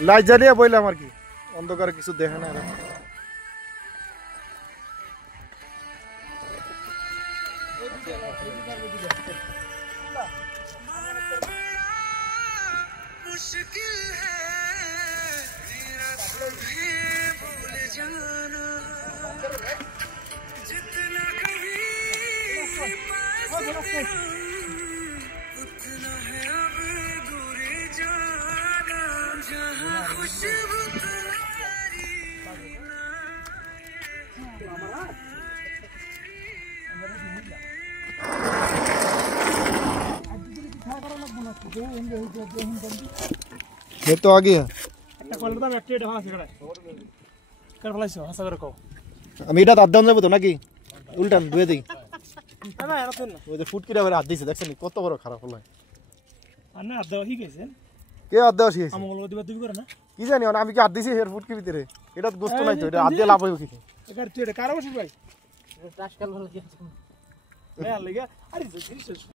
লাইট জ্বালিয়ে বইলাম আর কি, অন্ধকারে কিছু দেখে না এরা। ये तो आ गया আমি এটা দাঁত দেওয়া যাবো তো নাকি উল্টান ধুয়ে দিই ওই যে ফুটকিটা করে হাত দিয়েছে দেখছেন কত বড় খারাপ হলো কে হাত দেওয়া শিখেছে কি জানি আমি কি হাত দিয়েছি এর ফুটকি ভিতরে এটা তো গোস্ত নাই তো এটা হাত দিয়ে লাভ হইব কি